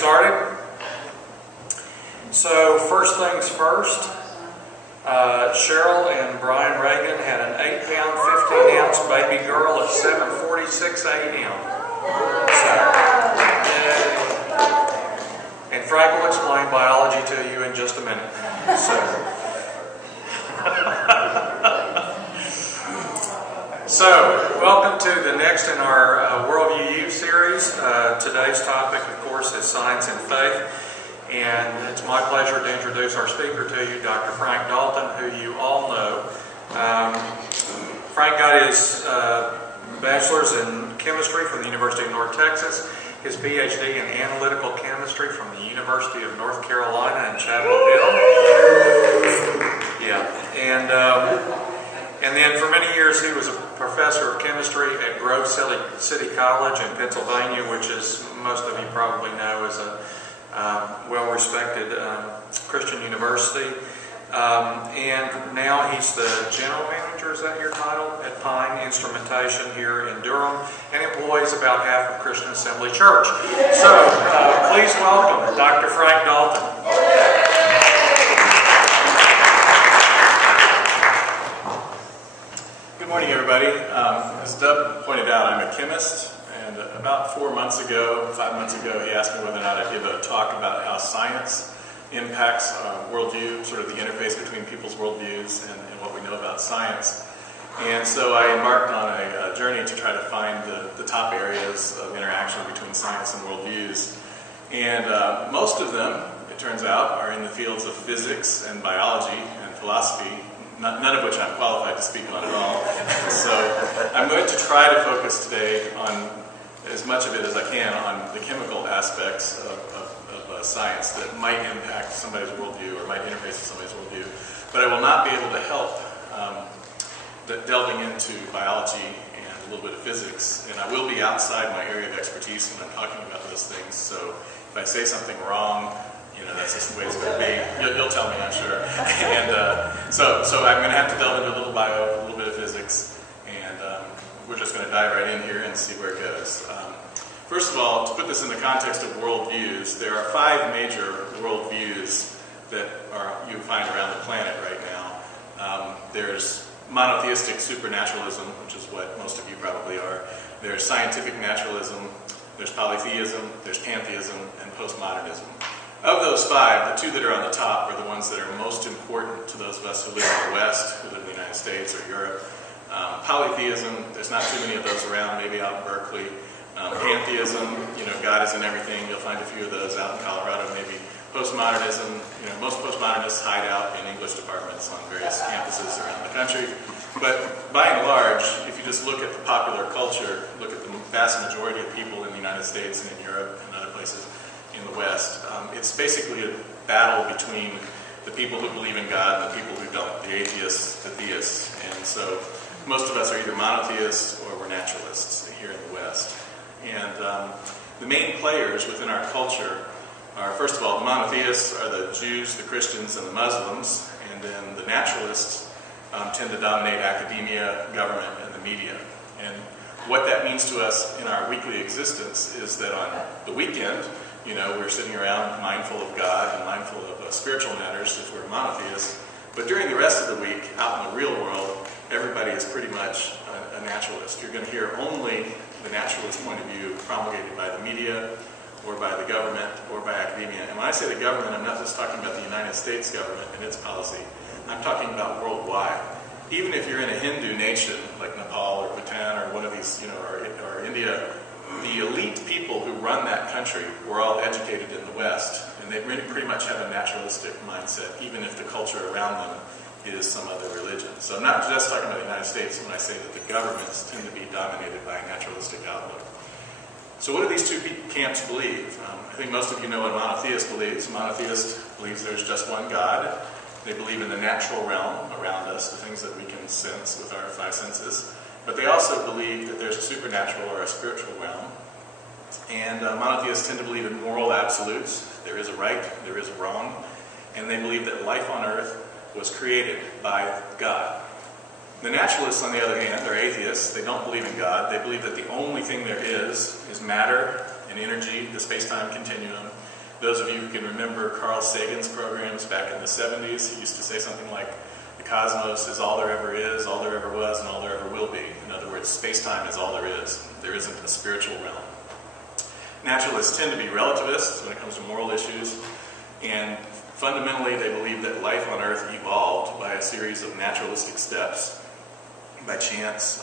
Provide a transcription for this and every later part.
started. So first things first, Cheryl and Brian Reagan had an 8-pound, 15-ounce baby girl at 7:46 a.m. And Frank will explain biology to you in just a minute. So welcome to the next in our Worldview U series. Today's topic, of course, is science and faith. And it's my pleasure to introduce our speaker to you, Dr. Frank Dalton, who you all know. Frank got his bachelor's in chemistry from the University of North Texas, his PhD in analytical chemistry from the University of North Carolina in Chapel Hill. Yeah, and then for many years he was a professor of chemistry at Grove City College in Pennsylvania, which, as most of you probably know, is a well-respected Christian university. And now he's the general manager, is that your title, at Pine Instrumentation here in Durham, and employs about half of Christian Assembly Church. So please welcome Dr. Frank Dalton. Good morning, everybody. As Doug pointed out, I'm a chemist. And about 5 months ago, he asked me whether or not I'd give a talk about how science impacts worldview, sort of the interface between people's worldviews and what we know about science. And so I embarked on a journey to try to find the top areas of interaction between science and worldviews. And most of them, it turns out, are in the fields of physics and biology and philosophy, none of which I'm qualified to speak on at all. So I'm going to try to focus today on as much of it as I can on the chemical aspects of science that might impact somebody's worldview or might interface with somebody's worldview. But I will not be able to help delving into biology and a little bit of physics. And I will be outside my area of expertise when I'm talking about those things. So if I say something wrong, that's just the way it's going to be. You'll tell me, I'm sure. And so I'm going to have to delve into a little bio, a little bit of physics, and we're just going to dive right in here and see where it goes. First of all, to put this in the context of worldviews, there are 5 major worldviews that you find around the planet right now. There's monotheistic supernaturalism, which is what most of you probably are. There's scientific naturalism. There's polytheism. There's pantheism, and postmodernism. Of those 5, the 2 that are on the top are the ones that are most important to those of us who live in the West, who live in the United States or Europe. Polytheism, there's not too many of those around, maybe out in Berkeley. Pantheism, God is in everything. You'll find a few of those out in Colorado, maybe. Postmodernism, most postmodernists hide out in English departments on various campuses around the country. But by and large, if you just look at the popular culture, look at the vast majority of people in the United States and in Europe and other places in the West, it's basically a battle between the people who believe in God and the people who don't, the atheists, the theists. And so most of us are either monotheists or we're naturalists here in the West. And the main players within our culture are, first of all, the monotheists are the Jews, the Christians, and the Muslims. And then the naturalists tend to dominate academia, government, and the media. And what that means to us in our weekly existence is that on the weekend, we're sitting around mindful of God and mindful of spiritual matters if we're monotheists. But during the rest of the week, out in the real world, everybody is pretty much a naturalist. You're going to hear only the naturalist point of view promulgated by the media or by the government or by academia. And when I say the government, I'm not just talking about the United States government and its policy. I'm talking about worldwide. Even if you're in a Hindu nation like Nepal or Bhutan or one of these, or India, the elite people who run that country were all educated in the West, and they really pretty much have a naturalistic mindset, even if the culture around them is some other religion. So I'm not just talking about the United States when I say that the governments tend to be dominated by a naturalistic outlook. So what do these 2 camps believe? I think most of you know what a monotheist believes. A monotheist believes there's just one God. They believe in the natural realm around us, the things that we can sense with our 5 senses. But they also believe that there's a supernatural or a spiritual realm. And monotheists tend to believe in moral absolutes. There is a right, there is a wrong. And they believe that life on earth was created by God. The naturalists, on the other hand, are atheists. They don't believe in God. They believe that the only thing there is matter and energy, the space-time continuum, Those of you who can remember Carl Sagan's programs back in the 70s, he used to say something like, the cosmos is all there ever is, all there ever was, and all there ever will be. In other words, space-time is all there is. There isn't a spiritual realm. Naturalists tend to be relativists when it comes to moral issues, and fundamentally they believe that life on Earth evolved by a series of naturalistic steps, by chance.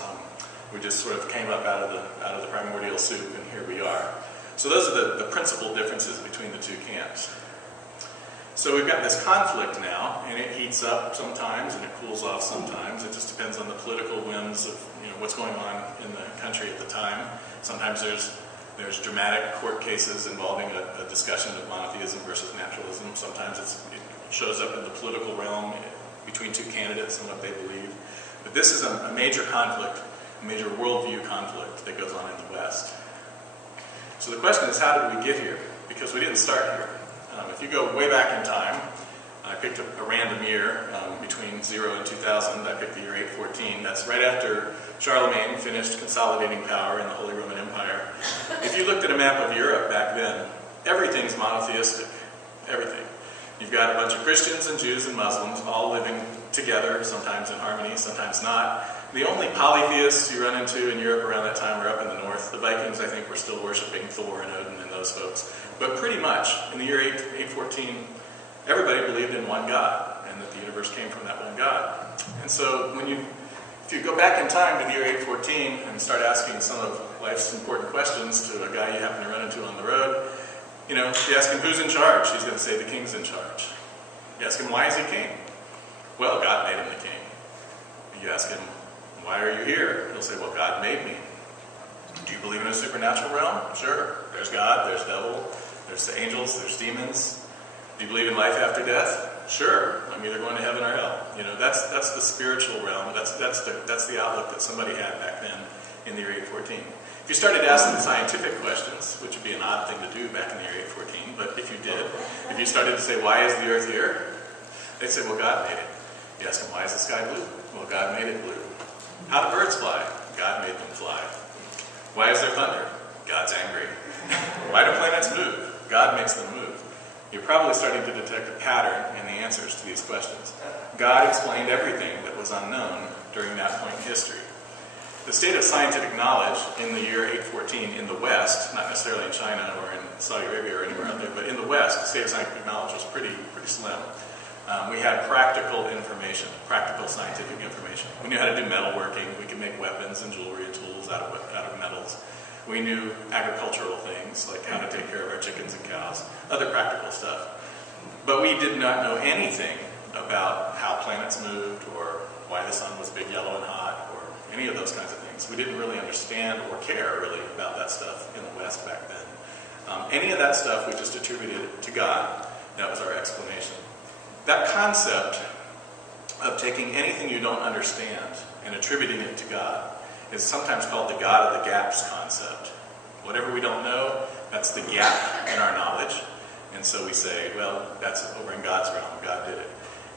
We just sort of came up out of the primordial soup, and here we are. So those are the principal differences between the two camps. So we've got this conflict now, and it heats up sometimes and it cools off sometimes. It just depends on the political whims of what's going on in the country at the time. Sometimes there's dramatic court cases involving a discussion of monotheism versus naturalism. Sometimes it shows up in the political realm between two candidates and what they believe. But this is a major conflict, a major worldview conflict that goes on in the West. So the question is, how did we get here? Because we didn't start here. If you go way back in time, I picked a random year between 0 and 2000. I picked the year 814. That's right after Charlemagne finished consolidating power in the Holy Roman Empire. If you looked at a map of Europe back then, everything's monotheistic. Everything. You've got a bunch of Christians and Jews and Muslims all living together, sometimes in harmony, sometimes not. The only polytheists you run into in Europe around that time are up in the north. The Vikings, I think, were still worshiping Thor and Odin and those folks. But pretty much, in the year 814, everybody believed in one God, and that the universe came from that one God. And so if you go back in time to the year 814 and start asking some of life's important questions to a guy you happen to run into on the road, you ask him who's in charge, he's going to say the king's in charge. You ask him why is he king? Well, God made him the king. You ask him, why are you here? He'll say, well, God made me. Do you believe in a supernatural realm? Sure. There's God, there's devil, there's the angels, there's demons. Do you believe in life after death? Sure. I'm either going to heaven or hell. That's the spiritual realm. That's the outlook that somebody had back then in the year 814. If you started asking scientific questions, which would be an odd thing to do back in the year 814, but if you did, if you started to say, why is the earth here? They'd say, well, God made it. You ask them, why is the sky blue? Well, God made it blue. How do birds fly? God made them fly. Why is there thunder? God's angry. Why do planets move? God makes them move. You're probably starting to detect a pattern in the answers to these questions. God explained everything that was unknown during that point in history. The state of scientific knowledge in the year 814 in the West, not necessarily in China or in Saudi Arabia or anywhere out there, but in the West, the state of scientific knowledge was pretty slim. We had practical information, practical scientific information. We knew how to do metalworking. We could make weapons and jewelry and tools out of metals. We knew agricultural things, like how to take care of our chickens and cows, other practical stuff. But we did not know anything about how planets moved or why the sun was big, yellow, and hot, or any of those kinds of things. We didn't really understand or care, really, about that stuff in the West back then. Any of that stuff we just attributed to God. That was our explanation. That concept of taking anything you don't understand and attributing it to God is sometimes called the God of the gaps concept. Whatever we don't know, that's the gap in our knowledge. And so we say, well, that's over in God's realm. God did it.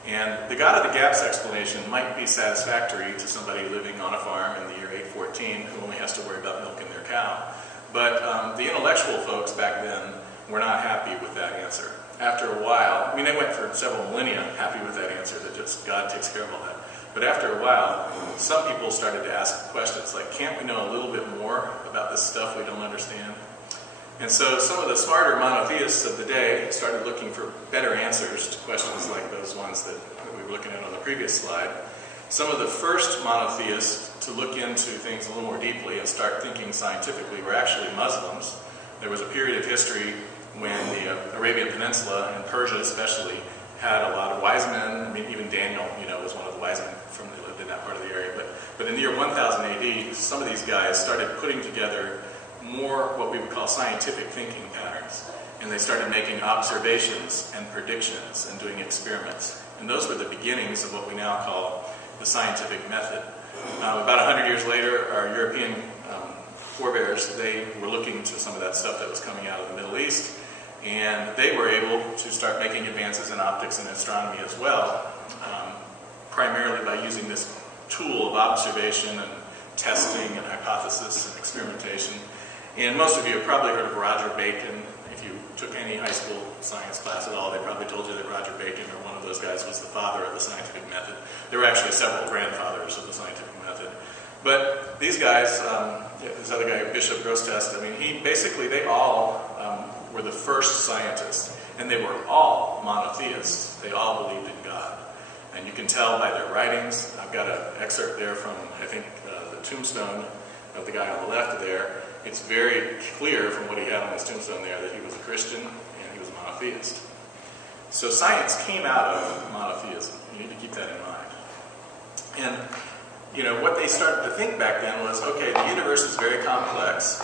And the God of the gaps explanation might be satisfactory to somebody living on a farm in the year 814 who only has to worry about milking their cow. But the intellectual folks back then were not happy with that answer. After a while, they went for several millennia happy with that answer, that just God takes care of all that. But after a while, some people started to ask questions like, can't we know a little bit more about this stuff we don't understand? And so some of the smarter monotheists of the day started looking for better answers to questions like those ones that we were looking at on the previous slide. Some of the first monotheists to look into things a little more deeply and start thinking scientifically were actually Muslims. There was a period of history when the Arabian Peninsula, and Persia especially, had a lot of wise men. Even Daniel, was one of the wise men that lived in that part of the area. But in the year 1000 AD, some of these guys started putting together more what we would call scientific thinking patterns. And they started making observations and predictions and doing experiments. And those were the beginnings of what we now call the scientific method. About 100 years later, our European forebears, they were looking to some of that stuff that was coming out of the Middle East. And they were able to start making advances in optics and astronomy as well, primarily by using this tool of observation and testing and hypothesis and experimentation. And most of you have probably heard of Roger Bacon. If if you took any high school science class at all, they probably told you that Roger Bacon or one of those guys was the father of the scientific method. There were actually several grandfathers of the scientific method. But these guys, this other guy, Bishop Grosseteste, I mean, they all were the first scientists, and they were all monotheists. They all believed in God. And you can tell by their writings. I've got an excerpt there from, I think, the tombstone of the guy on the left there. It's very clear from what he had on his tombstone there that he was a Christian and he was a monotheist. So science came out of monotheism. You need to keep that in mind. And, you know, what they started to think back then was, okay, the universe is very complex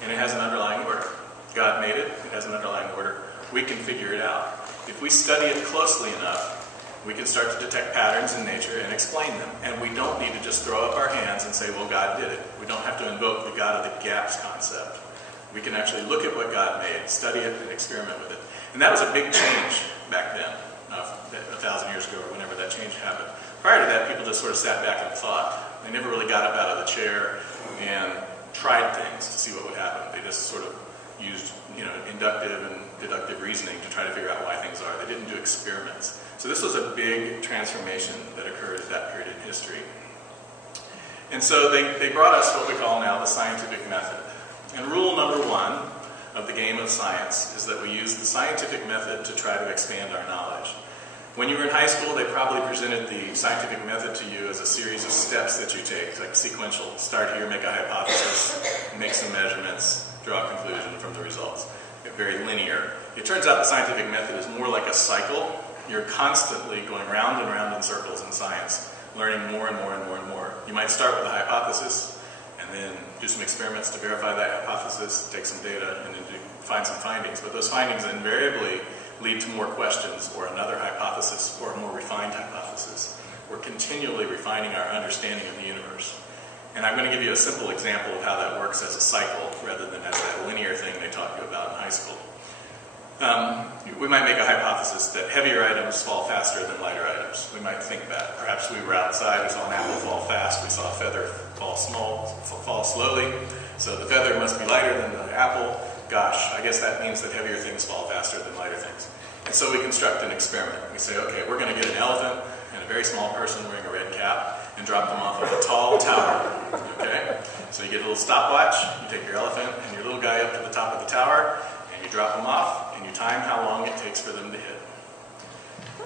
and it has an underlying order. God made it, it has an underlying order. We can figure it out. If we study it closely enough, we can start to detect patterns in nature and explain them. And we don't need to just throw up our hands and say, well, God did it. We don't have to invoke the God of the gaps concept. We can actually look at what God made, study it, and experiment with it. And that was a big change back then, 1,000 years ago, or whenever that change happened. Prior to that, people just sort of sat back and thought. They never really got up out of the chair and tried things to see what would happen. They just sort of used, inductive and deductive reasoning to try to figure out why things are. They didn't do experiments. So this was a big transformation that occurred at that period in history. And so they brought us what we call now the scientific method. And rule number one of the game of science is that we use the scientific method to try to expand our knowledge. When you were in high school, they probably presented the scientific method to you as a series of steps that you take, like sequential. Start here, make a hypothesis, make some measurements, draw a conclusion from the results. Very linear. It turns out the scientific method is more like a cycle. You're constantly going round and round in circles in science, learning more and more and more and more. You might start with a hypothesis, and then do some experiments to verify that hypothesis, take some data, and then find some findings. But those findings invariably lead to more questions, or another hypothesis, or a more refined hypothesis. We're continually refining our understanding of the universe. And I'm going to give you a simple example of how that works as a cycle, rather than as that linear thing they taught you about in high school. We might make a hypothesis that heavier items fall faster than lighter items. We might think that. Perhaps we were outside, we saw an apple fall fast, we saw a feather fall slowly, so the feather must be lighter than the apple. Gosh, I guess that means that heavier things fall faster than lighter things. And so we construct an experiment. We say, okay, we're going to get an elephant and a very small person wearing a red cap and drop them off of a tall tower. Okay? So you get a little stopwatch, you take your elephant and your little guy up to the top of the tower, and you drop them off, and you time how long it takes for them to hit.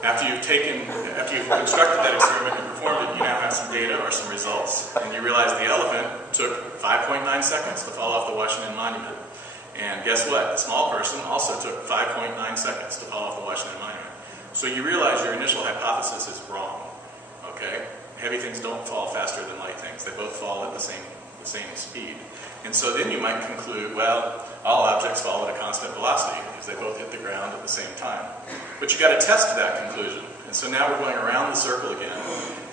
After you've constructed that experiment and performed it, you now have some data or some results, and you realize the elephant took 5.9 seconds to fall off the Washington Monument. And guess what? The small person also took 5.9 seconds to fall off the Washington Monument. So you realize your initial hypothesis is wrong. Okay? Heavy things don't fall faster than light things. They both fall at the same speed. And so then you might conclude, well, all objects fall at a constant velocity because they both hit the ground at the same time. But you got to test that conclusion. And so now we're going around the circle again,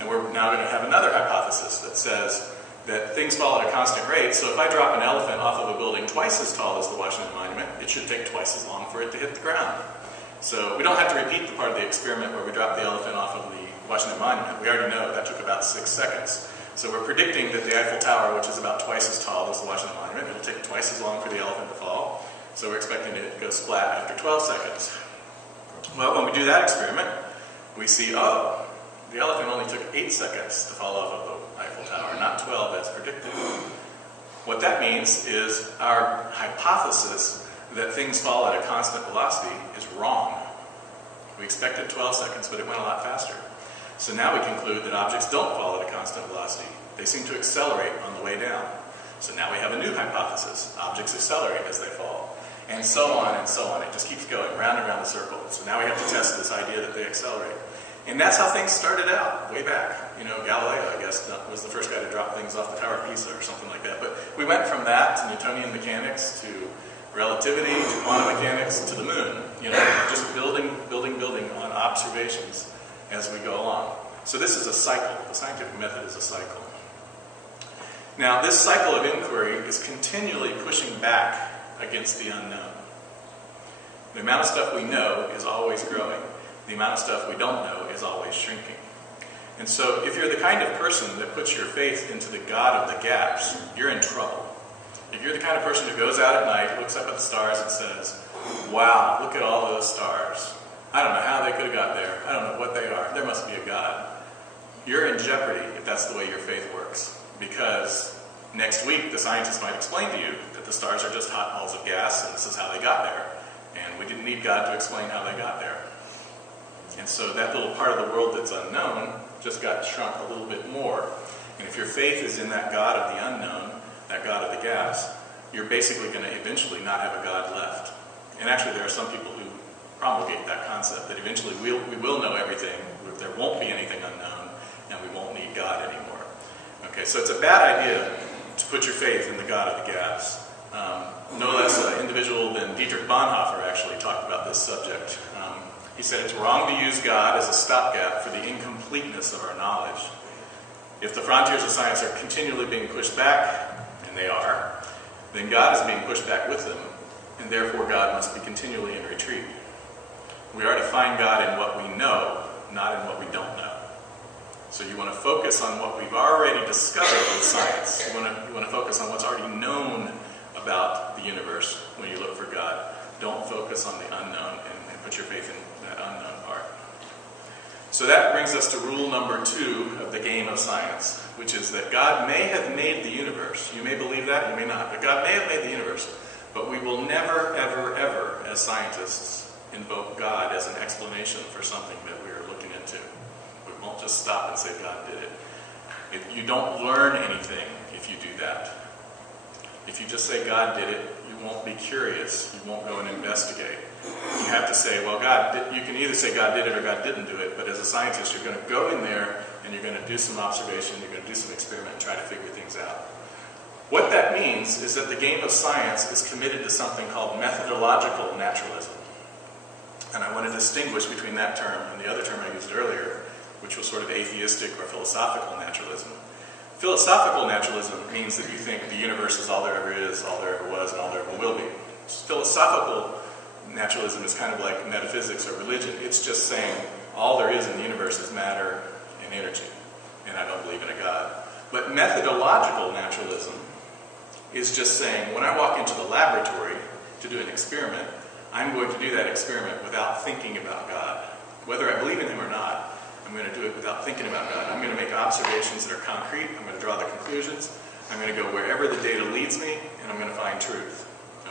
and we're now going to have another hypothesis that says that things fall at a constant rate. So if I drop an elephant off of a building twice as tall as the Washington Monument, it should take twice as long for it to hit the ground. So we don't have to repeat the part of the experiment where we drop the elephant off of the Washington Monument. We already know that took about 6 seconds. So we're predicting that the Eiffel Tower, which is about twice as tall as the Washington Monument, it'll take twice as long for the elephant to fall. So we're expecting it to go splat after 12 seconds. Well, when we do that experiment, we see, oh, the elephant only took 8 seconds to fall off of the Eiffel Tower, not 12 as predicted. What that means is our hypothesis that things fall at a constant velocity is wrong. We expected 12 seconds, but it went a lot faster. So now we conclude that objects don't fall at a constant velocity. They seem to accelerate on the way down. So now we have a new hypothesis. Objects accelerate as they fall. And so on and so on. It just keeps going round and round the circle. So now we have to test this idea that they accelerate. And that's how things started out, way back. Galileo, I guess, was the first guy to drop things off the Tower of Pisa or something like that. But we went from that to Newtonian mechanics, to relativity, to quantum mechanics, to the moon. Just building on observations as we go along. So this is a cycle. The scientific method is a cycle. Now, this cycle of inquiry is continually pushing back against the unknown. The amount of stuff we know is always growing. The amount of stuff we don't know is always shrinking. And so if you're the kind of person that puts your faith into the God of the gaps, you're in trouble. If you're the kind of person who goes out at night, looks up at the stars and says, wow, look at all those stars. I don't know how they could have got there. I don't know what they are. There must be a God. You're in jeopardy if that's the way your faith works. Because next week, the scientists might explain to you that the stars are just hot balls of gas and this is how they got there. And we didn't need God to explain how they got there. And so that little part of the world that's unknown just got shrunk a little bit more. And if your faith is in that God of the unknown, that God of the gas, you're basically going to eventually not have a God left. And actually there are some people who promulgate that concept, that eventually we will know everything, there won't be anything unknown, and we won't need God anymore. Okay, so it's a bad idea to put your faith in the God of the gas. No less an individual than Dietrich Bonhoeffer actually talked about this subject. He said it's wrong to use God as a stopgap for the incompleteness of our knowledge. If the frontiers of science are continually being pushed back, and they are, then God is being pushed back with them, and therefore God must be continually in retreat. We are to find God in what we know, not in what we don't know. So you want to focus on what we've already discovered with science. You want to focus on what's already known about the universe when you look for God. Don't focus on the unknown and put your faith in that unknown part. So that brings us to rule number 2 of the game of science, which is that God may have made the universe. You may believe that, you may not, but God may have made the universe. But we will never, ever, ever, as scientists, invoke God as an explanation for something that we are looking into. We won't just stop and say God did it. You don't learn anything if you do that. If you just say God did it, you won't be curious. You won't go and investigate. You have to say, well, you can either say God did it or God didn't do it, but as a scientist, you're going to go in there and you're going to do some observation, you're going to do some experiment and try to figure things out. What that means is that the game of science is committed to something called methodological naturalism. And I want to distinguish between that term and the other term I used earlier, which was sort of atheistic or philosophical naturalism. Philosophical naturalism means that you think the universe is all there ever is, all there ever was, and all there ever will be. Philosophical naturalism is kind of like metaphysics or religion. It's just saying all there is in the universe is matter and energy, and I don't believe in a God. But methodological naturalism is just saying when I walk into the laboratory to do an experiment, I'm going to do that experiment without thinking about God. Whether I believe in Him or not, I'm going to do it without thinking about God. I'm going to make observations that are concrete. I'm going to draw the conclusions. I'm going to go wherever the data leads me, and I'm going to find truth,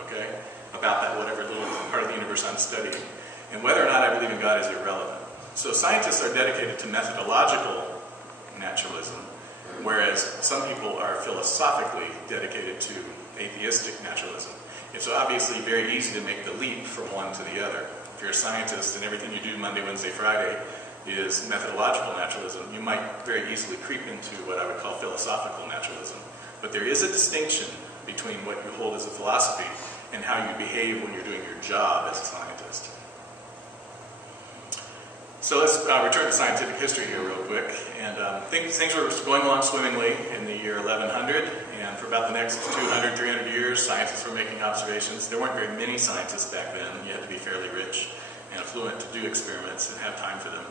okay, about that whatever little part of the universe I'm studying. And whether or not I believe in God is irrelevant. So scientists are dedicated to methodological naturalism, whereas some people are philosophically dedicated to atheistic naturalism. It's obviously very easy to make the leap from one to the other. If you're a scientist and everything you do Monday, Wednesday, Friday is methodological naturalism, you might very easily creep into what I would call philosophical naturalism. But there is a distinction between what you hold as a philosophy and how you behave when you're doing your job as a scientist. So let's return to scientific history here real quick. And things were going along swimmingly in the year 1100, and for about the next 200, 300 years, scientists were making observations. There weren't very many scientists back then. You had to be fairly rich and affluent to do experiments and have time for them.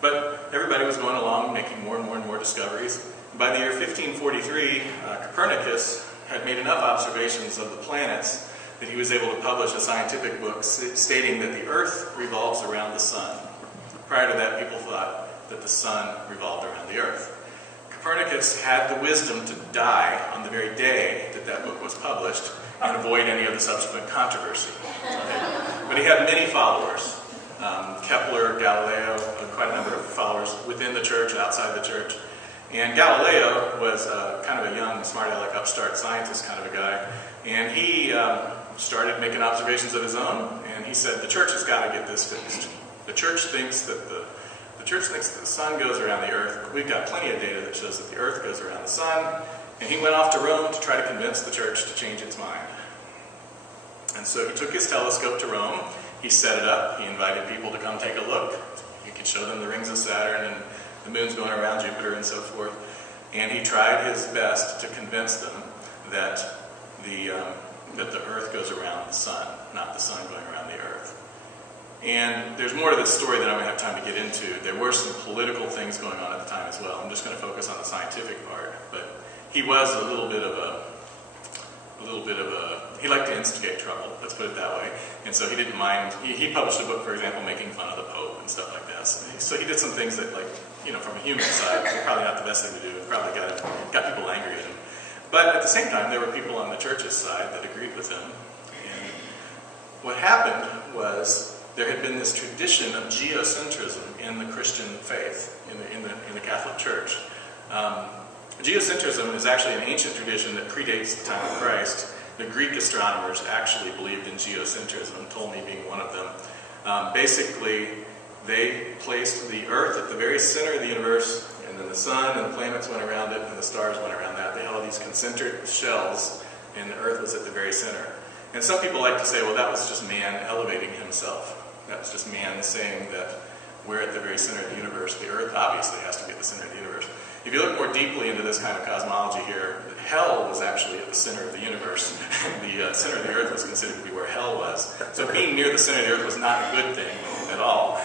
But everybody was going along making more and more and more discoveries. By the year 1543, Copernicus had made enough observations of the planets that he was able to publish a scientific book stating that the Earth revolves around the Sun. Prior to that, people thought that the Sun revolved around the Earth. Copernicus had the wisdom to die on the very day that that book was published and avoid any of the subsequent controversy. But he had many followers. Kepler, Galileo, quite a number of followers within the church, outside the church. And Galileo was kind of a young, smart aleck, upstart scientist kind of a guy. And he started making observations of his own, and he said, the church has got to get this fixed. The church thinks that the sun goes around the earth. We've got plenty of data that shows that the earth goes around the sun. And he went off to Rome to try to convince the church to change its mind. And so he took his telescope to Rome. He set it up. He invited people to come take a look. He could show them the rings of Saturn and the moons going around Jupiter and so forth. And he tried his best to convince them that the earth goes around the sun, not the sun going around the earth. And there's more to this story than I have time to get into. There were some political things going on at the time as well. I'm just going to focus on the scientific part. But he was a little bit of little bit of he liked to instigate trouble, let's put it that way. And so he didn't mind, he published a book, for example, making fun of the Pope and stuff like that. So he did some things that, like, from a human side, were probably not the best thing to do, and probably got people angry at him. But at the same time, there were people on the church's side that agreed with him. And what happened was there had been this tradition of geocentrism in the Christian faith, in the Catholic Church. Geocentrism is actually an ancient tradition that predates the time of Christ. The Greek astronomers actually believed in geocentrism, Ptolemy being one of them. Basically, they placed the Earth at the very center of the universe, and then the sun and the planets went around it, and the stars went around that. They had all these concentric shells, and the Earth was at the very center. And some people like to say, well, that was just man elevating himself. That was just man saying that we're at the very center of the universe. The Earth obviously has to be at the center of the universe. If you look more deeply into this kind of cosmology here, hell was actually at the center of the universe. The center of the Earth was considered to be where hell was. So being near the center of the Earth was not a good thing at all.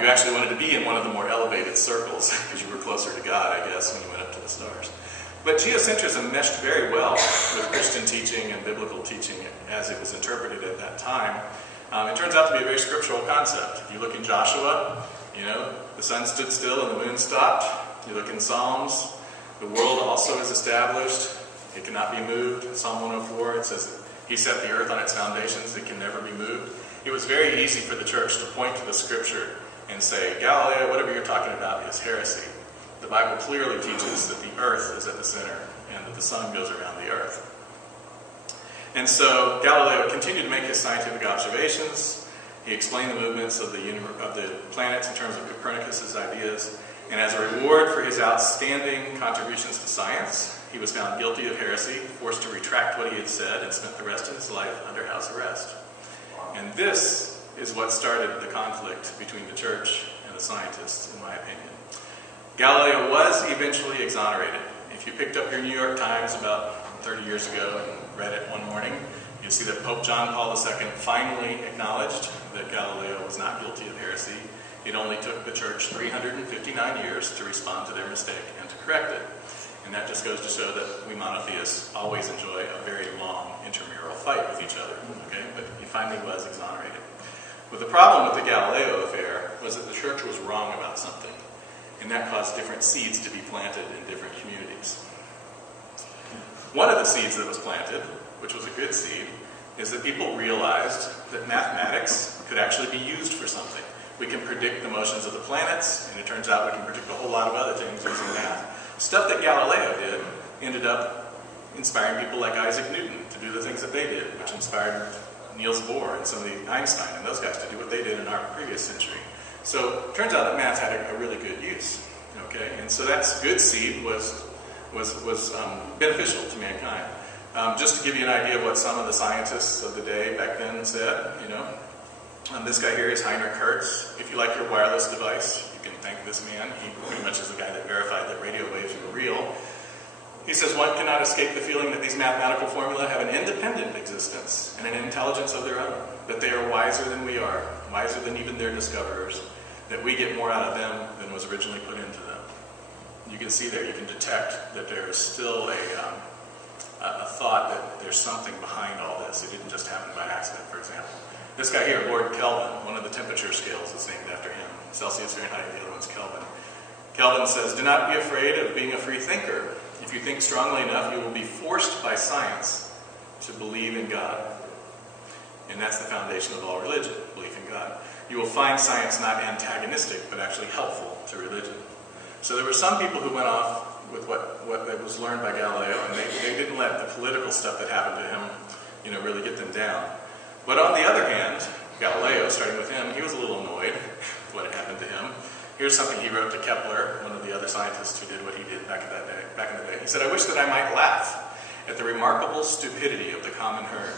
You actually wanted to be in one of the more elevated circles because you were closer to God, I guess, when you went up to the stars. But geocentrism meshed very well with Christian teaching and biblical teaching as it was interpreted at that time. It turns out to be a very scriptural concept. If you look in Joshua, the sun stood still and the moon stopped. You look in Psalms, the world also is established. It cannot be moved. Psalm 104, it says, He set the earth on its foundations. It can never be moved. It was very easy for the church to point to the scripture and say, Galileo, whatever you're talking about is heresy. The Bible clearly teaches that the earth is at the center and that the sun goes around the earth. And so Galileo continued to make his scientific observations. He explained the movements of the planets in terms of Copernicus's ideas. And as a reward for his outstanding contributions to science, he was found guilty of heresy, forced to retract what he had said, and spent the rest of his life under house arrest. And this is what started the conflict between the church and the scientists, in my opinion. Galileo was eventually exonerated. If you picked up your New York Times about 30 years ago and read it one morning, you'll see that Pope John Paul II finally acknowledged that Galileo was not guilty of heresy. It only took the church 359 years to respond to their mistake and to correct it. And that just goes to show that we monotheists always enjoy a very long intramural fight with each other. Okay? But he finally was exonerated. But the problem with the Galileo affair was that the church was wrong about something. And that caused different seeds to be planted in different communities. One of the seeds that was planted, which was a good seed, is that people realized that mathematics could actually be used for something. We can predict the motions of the planets, and it turns out we can predict a whole lot of other things using math. Stuff that Galileo did ended up inspiring people like Isaac Newton to do the things that they did, which inspired Niels Bohr and some of the Einstein and those guys to do what they did in our previous century. So it turns out that math had a really good use. Okay, and so that good seed was beneficial to mankind. Just to give you an idea of what some of the scientists of the day back then said, this guy here is Heinrich Hertz. If you like your wireless device, you can thank this man. He pretty much is the guy that verified that radio waves were real. He says, one cannot escape the feeling that these mathematical formulae have an independent existence and an intelligence of their own, that they are wiser than we are, wiser than even their discoverers, that we get more out of them than was originally put into them. You can see there, you can detect that there is still a thought that there's something behind all this. It didn't just happen by accident, for example. This guy here, Lord Kelvin, one of the temperature scales is named after him. Celsius, Fahrenheit, the other one's Kelvin. Kelvin says, do not be afraid of being a free thinker. If you think strongly enough, you will be forced by science to believe in God. And that's the foundation of all religion, belief in God. You will find science not antagonistic, but actually helpful to religion. So there were some people who went off with what was learned by Galileo, and they didn't let the political stuff that happened to him, really get them down. But on the other hand, Galileo, starting with him, he was a little annoyed with what had happened to him. Here's something he wrote to Kepler, one of the other scientists who did what he did back in the day. He said, I wish that I might laugh at the remarkable stupidity of the common herd.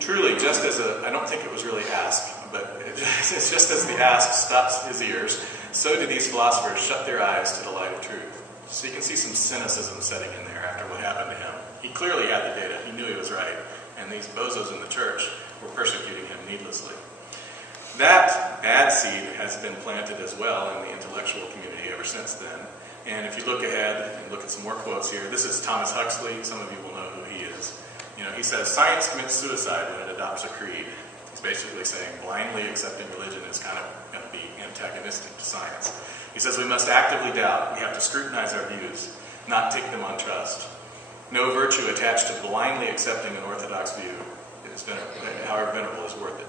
Truly, just as I don't think it was really asked, but it's just as the ask stops his ears, so do these philosophers shut their eyes to the light of truth. So you can see some cynicism setting in there after what happened to him. He clearly had the data. He knew he was right. And these bozos in the church were persecuting him needlessly. That bad seed has been planted as well in the intellectual community ever since then. And if you look ahead and look at some more quotes here, this is Thomas Huxley. Some of you will know who he is. He says science commits suicide when it adopts a creed. He's basically saying blindly accepting religion is kind of going to be antagonistic to science. He says we must actively doubt. We have to scrutinize our views, not take them on trust. No virtue attached to blindly accepting an orthodox view, however venerable, is worth it.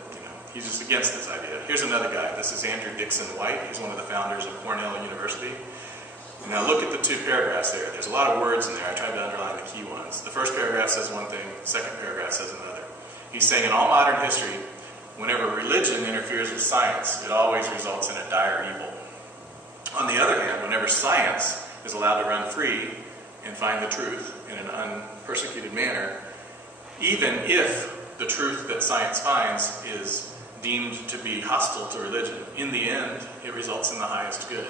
He's just against this idea. Here's another guy. This is Andrew Dixon White. He's one of the founders of Cornell University. Now look at the two paragraphs there. There's a lot of words in there. I tried to underline the key ones. The first paragraph says one thing. The second paragraph says another. He's saying in all modern history, whenever religion interferes with science, it always results in a dire evil. On the other hand, whenever science is allowed to run free and find the truth in an unpersecuted manner, even if the truth that science finds is deemed to be hostile to religion, in the end, it results in the highest good.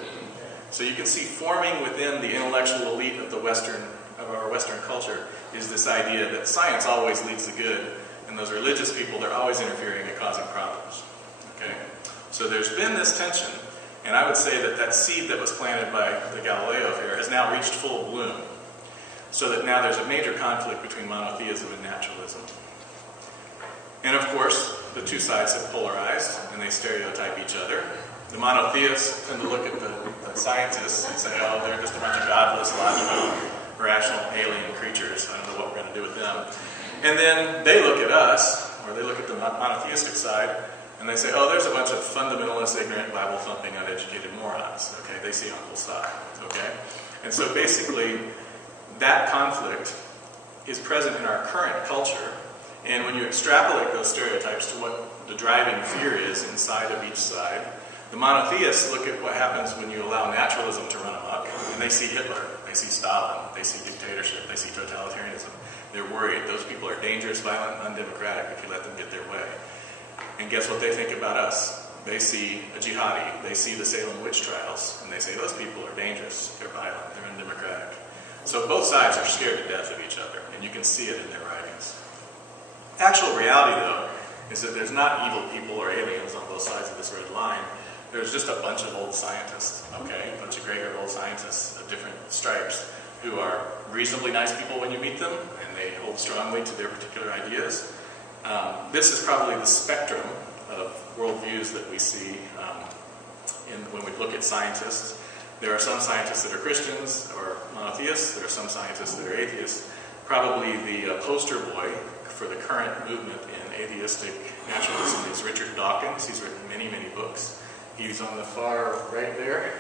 So you can see forming within the intellectual elite of our Western culture is this idea that science always leads to good, and those religious people, they're always interfering and causing problems. Okay? So there's been this tension, and I would say that seed that was planted by the Galileo affair has now reached full bloom, so that now there's a major conflict between monotheism and naturalism. And of course, the two sides have polarized, and they stereotype each other. The monotheists tend to look at the scientists and say, oh, they're just a bunch of godless, logical, rational, alien creatures. I don't know what we're going to do with them. And then they look at us, or they look at the monotheistic side, and they say, oh, there's a bunch of fundamentalist, ignorant, Bible-thumping, uneducated morons. Okay, they see on both sides. Okay? And so basically, that conflict is present in our current culture. And when you extrapolate those stereotypes to what the driving fear is inside of each side, the monotheists look at what happens when you allow naturalism to run amok, and they see Hitler, they see Stalin, they see dictatorship, they see totalitarianism. They're worried. Those people are dangerous, violent, and undemocratic if you let them get their way. And guess what they think about us? They see a jihadi, they see the Salem witch trials, and they say those people are dangerous, they're violent, they're undemocratic. So both sides are scared to death of each other, and you can see it in their writings. Actual reality, though, is that there's not evil people or aliens on both sides of this red line. There's just a bunch of old scientists, okay? A bunch of gray-haired old scientists of different stripes who are reasonably nice people when you meet them, and they hold strongly to their particular ideas. This is probably the spectrum of worldviews that we see when we look at scientists. There are some scientists that are Christians or monotheists. There are some scientists that are atheists. Probably the poster boy for the current movement in atheistic naturalism is Richard Dawkins. He's written many, many books. He's on the far right there.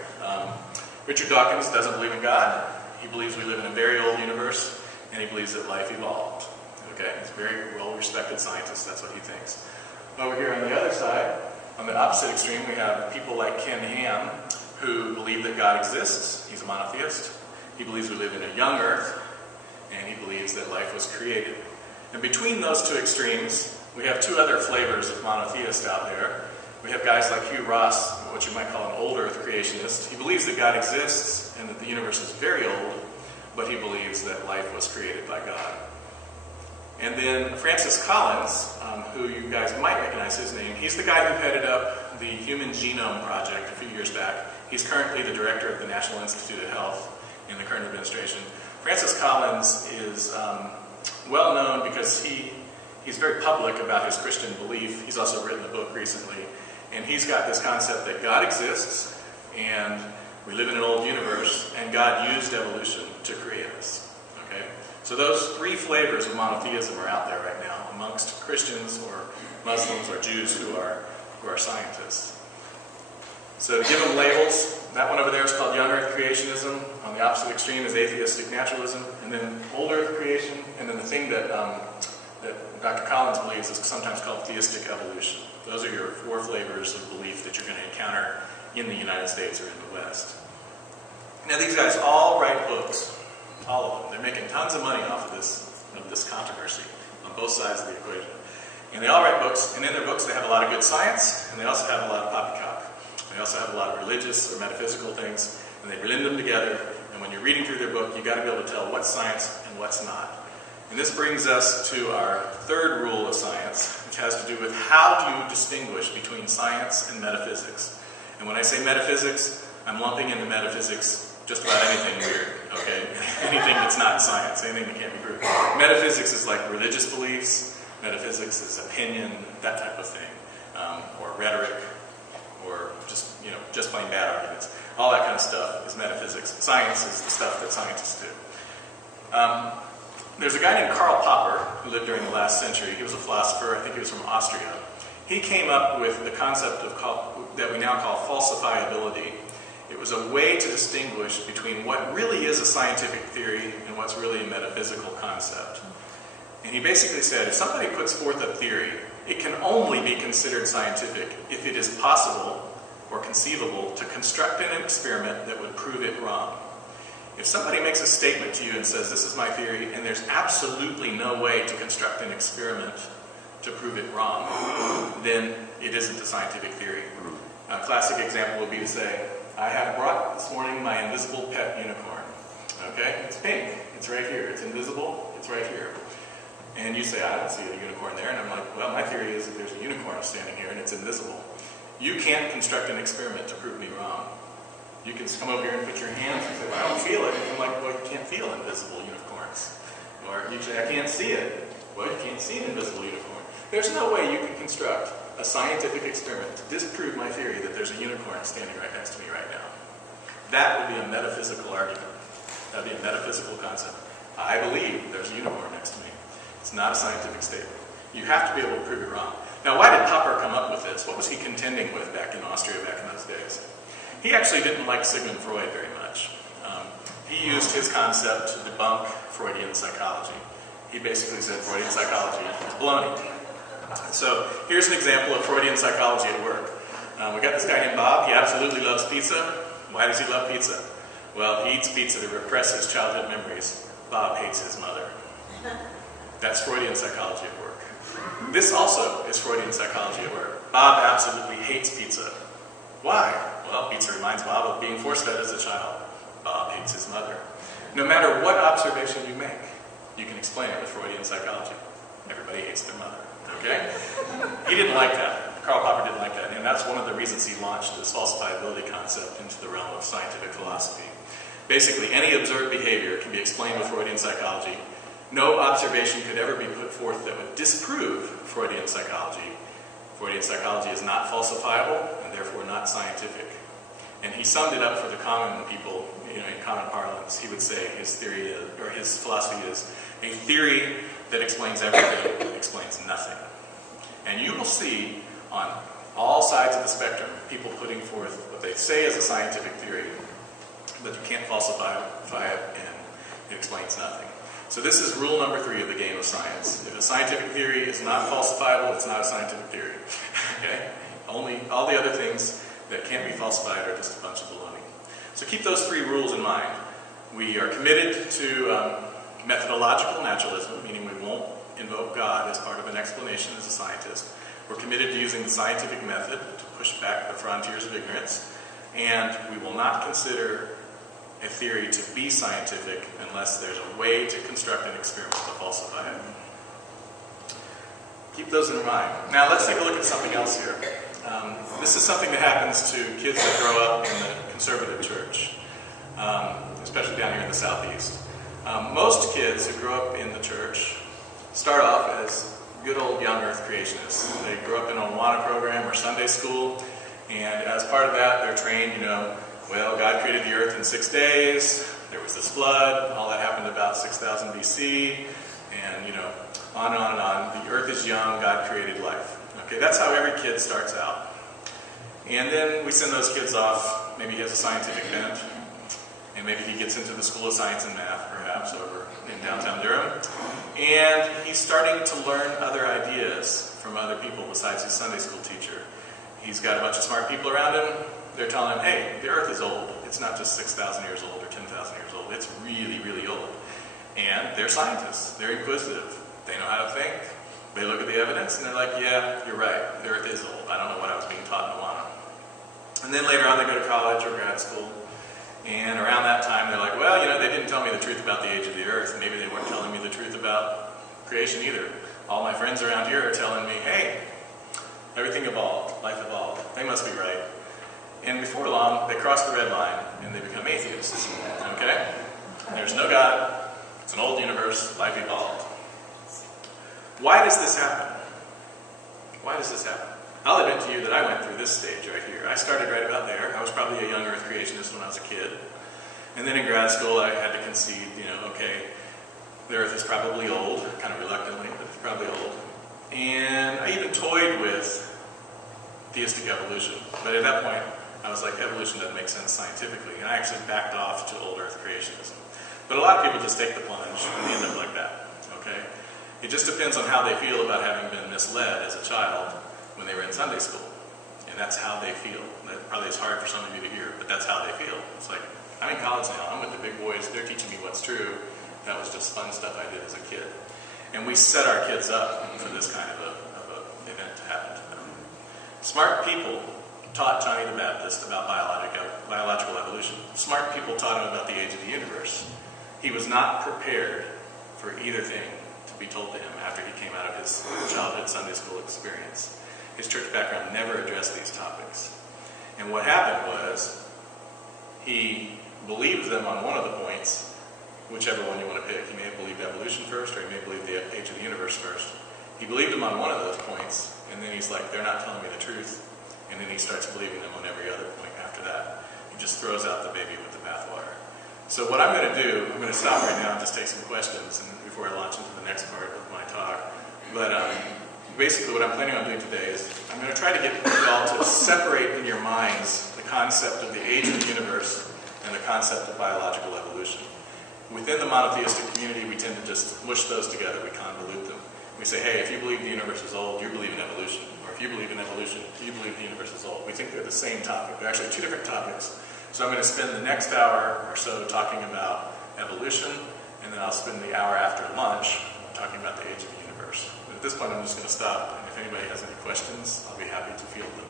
Richard Dawkins doesn't believe in God. He believes we live in a very old universe, and he believes that life evolved. Okay, he's a very well-respected scientist. That's what he thinks. Over here on the other side, on the opposite extreme, we have people like Ken Ham, who believe that God exists. He's a monotheist. He believes we live in a young earth, and he believes that life was created. And between those two extremes, we have two other flavors of monotheists out there. We have guys like Hugh Ross, what you might call an old earth creationist. He believes that God exists and that the universe is very old, but he believes that life was created by God. And then Francis Collins, who you guys might recognize his name, he's the guy who headed up the Human Genome Project a few years back. He's currently the director of the National Institute of Health in the current administration. Francis Collins is well known because he's very public about his Christian belief. He's also written a book recently, and he's got this concept that God exists, and we live in an old universe, and God used evolution to create us. Okay? So those three flavors of monotheism are out there right now amongst Christians or Muslims or Jews who are scientists. So to give them labels, that one over there is called young earth creationism. On the opposite extreme is atheistic naturalism, and then old earth creation, and then the thing that Dr. Collins believes is sometimes called theistic evolution. Those are your four flavors of belief that you're going to encounter in the United States or in the West. Now these guys all write books, all of them. They're making tons of money off of this controversy on both sides of the equation. And they all write books, and in their books they have a lot of good science, and they also have a lot of poppycock. They also have a lot of religious or metaphysical things, and they blend them together, and when you're reading through their book, you've got to be able to tell what's science and what's not. And this brings us to our third rule of science, which has to do with how do you distinguish between science and metaphysics. And when I say metaphysics, I'm lumping into metaphysics just about anything weird, okay? Anything that's not science, anything that can't be proved. Metaphysics is like religious beliefs. Metaphysics is opinion, that type of thing, or rhetoric, or just plain bad arguments. All that kind of stuff is metaphysics. Science is the stuff that scientists do. There's a guy named Karl Popper who lived during the last century. He was a philosopher. I think he was from Austria. He came up with the concept that we now call falsifiability. It was a way to distinguish between what really is a scientific theory and what's really a metaphysical concept. And he basically said, if somebody puts forth a theory, it can only be considered scientific if it is possible or conceivable to construct an experiment that would prove it wrong. If somebody makes a statement to you and says, this is my theory, and there's absolutely no way to construct an experiment to prove it wrong, then it isn't a scientific theory. A classic example would be to say, I have brought this morning my invisible pet unicorn. Okay? It's pink. It's right here. It's invisible. It's right here. And you say, I don't see a unicorn there. And I'm like, well, my theory is that there's a unicorn standing here and it's invisible. You can't construct an experiment to prove me wrong. You can come over here and put your hands and say, well, I don't feel it. And I'm like, well, you can't feel invisible unicorns. Or you say, I can't see it. Well, you can't see an invisible unicorn. There's no way you can construct a scientific experiment to disprove my theory that there's a unicorn standing right next to me right now. That would be a metaphysical argument. That would be a metaphysical concept. I believe there's a unicorn next to me. It's not a scientific statement. You have to be able to prove it wrong. Now, why did Popper come up with this? What was he contending with back in Austria back in those days? He actually didn't like Sigmund Freud very much. He used his concept to debunk Freudian psychology. He basically said Freudian psychology is baloney. So here's an example of Freudian psychology at work. We got this guy named Bob. He absolutely loves pizza. Why does he love pizza? Well, he eats pizza to repress his childhood memories. Bob hates his mother. That's Freudian psychology at work. This also is Freudian psychology at work. Bob absolutely hates pizza. Why? Well, pizza reminds Bob of being force-fed as a child. Bob hates his mother. No matter what observation you make, you can explain it with Freudian psychology. Everybody hates their mother. Okay? He didn't like that. Karl Popper didn't like that. And that's one of the reasons he launched this falsifiability concept into the realm of scientific philosophy. Basically, any observed behavior can be explained with Freudian psychology. No observation could ever be put forth that would disprove Freudian psychology. Freudian psychology is not falsifiable and therefore not scientific. And he summed it up for the common people, in common parlance. He would say his theory is, or his philosophy is, a theory that explains everything that explains nothing. And you will see on all sides of the spectrum people putting forth what they say is a scientific theory, but you can't falsify it and it explains nothing. So this is rule number 3 of the game of science. If a scientific theory is not falsifiable, it's not a scientific theory. Okay? Only all the other things that can't be falsified are just a bunch of baloney. So keep those 3 rules in mind. We are committed to methodological naturalism, meaning we won't invoke God as part of an explanation as a scientist. We're committed to using the scientific method to push back the frontiers of ignorance. And we will not consider a theory to be scientific unless there's a way to construct an experiment to falsify it. Keep those in mind. Now let's take a look at something else here. This is something that happens to kids that grow up in the conservative church, especially down here in the southeast. Most kids who grow up in the church start off as good old young earth creationists. They grow up in an Awana program or Sunday school, and as part of that they're trained, well, God created the earth in 6 days, there was this flood, all that happened about 6,000 BC, and on and on and on. The earth is young, God created life. Okay, that's how every kid starts out. And then we send those kids off, maybe he has a scientific bent, and maybe he gets into the School of Science and Math, perhaps, over in downtown Durham, and he's starting to learn other ideas from other people besides his Sunday school teacher. He's got a bunch of smart people around him. They're telling him, hey, the earth is old. It's not just 6,000 years old or 10,000 years old. It's really, really old. And they're scientists. They're inquisitive. They know how to think. They look at the evidence and they're like, yeah, you're right. The earth is old. I don't know what I was being taught in Awana. And then later on they go to college or grad school. And around that time they're like, well, they didn't tell me the truth about the age of the earth. Maybe they weren't telling me the truth about creation either. All my friends around here are telling me, hey, everything evolved. Life evolved. They must be right. And before long, they cross the red line and they become atheists. atheist. Okay? There's no God. It's an old universe. Life evolved. Why does this happen? Why does this happen? I'll admit to you that I went through this stage right here. I started right about there. I was probably a young Earth creationist when I was a kid. And then in grad school, I had to concede, okay, the Earth is probably old, kind of reluctantly, but it's probably old. And I even toyed with theistic evolution. But at that point, I was like, evolution doesn't make sense scientifically. And I actually backed off to old Earth creationism. But a lot of people just take the plunge and they end up like that, okay? It just depends on how they feel about having been misled as a child when they were in Sunday school. And that's how they feel. That probably is hard for some of you to hear, but that's how they feel. It's like, I'm in college now, I'm with the big boys, they're teaching me what's true. That was just fun stuff I did as a kid. And we set our kids up for this kind of a event to happen to them. Smart people taught Johnny the Baptist about biological evolution. Smart people taught him about the age of the universe. He was not prepared for either thing to be told to him after he came out of his childhood Sunday school experience. His church background never addressed these topics. And what happened was, he believed them on one of the points, whichever one you want to pick. He may have believed evolution first, or he may have believed the age of the universe first. He believed them on one of those points, and then he's like, they're not telling me the truth. And then he starts believing them on every other point after that. He just throws out the baby with the bathwater. So what I'm going to do, I'm going to stop right now and just take some questions and before I launch into the next part of my talk. But basically what I'm planning on doing today is I'm going to try to get y'all to separate in your minds the concept of the age of the universe and the concept of biological evolution. Within the monotheistic community, we tend to just mush those together. We convolute them. We say, hey, if you believe the universe is old, you believe in evolution. Or if you believe in evolution, you believe the universe is old. We think they're the same topic. They're actually two different topics. So I'm going to spend the next hour or so talking about evolution, and then I'll spend the hour after lunch talking about the age of the universe. But at this point, I'm just going to stop. And if anybody has any questions, I'll be happy to field them.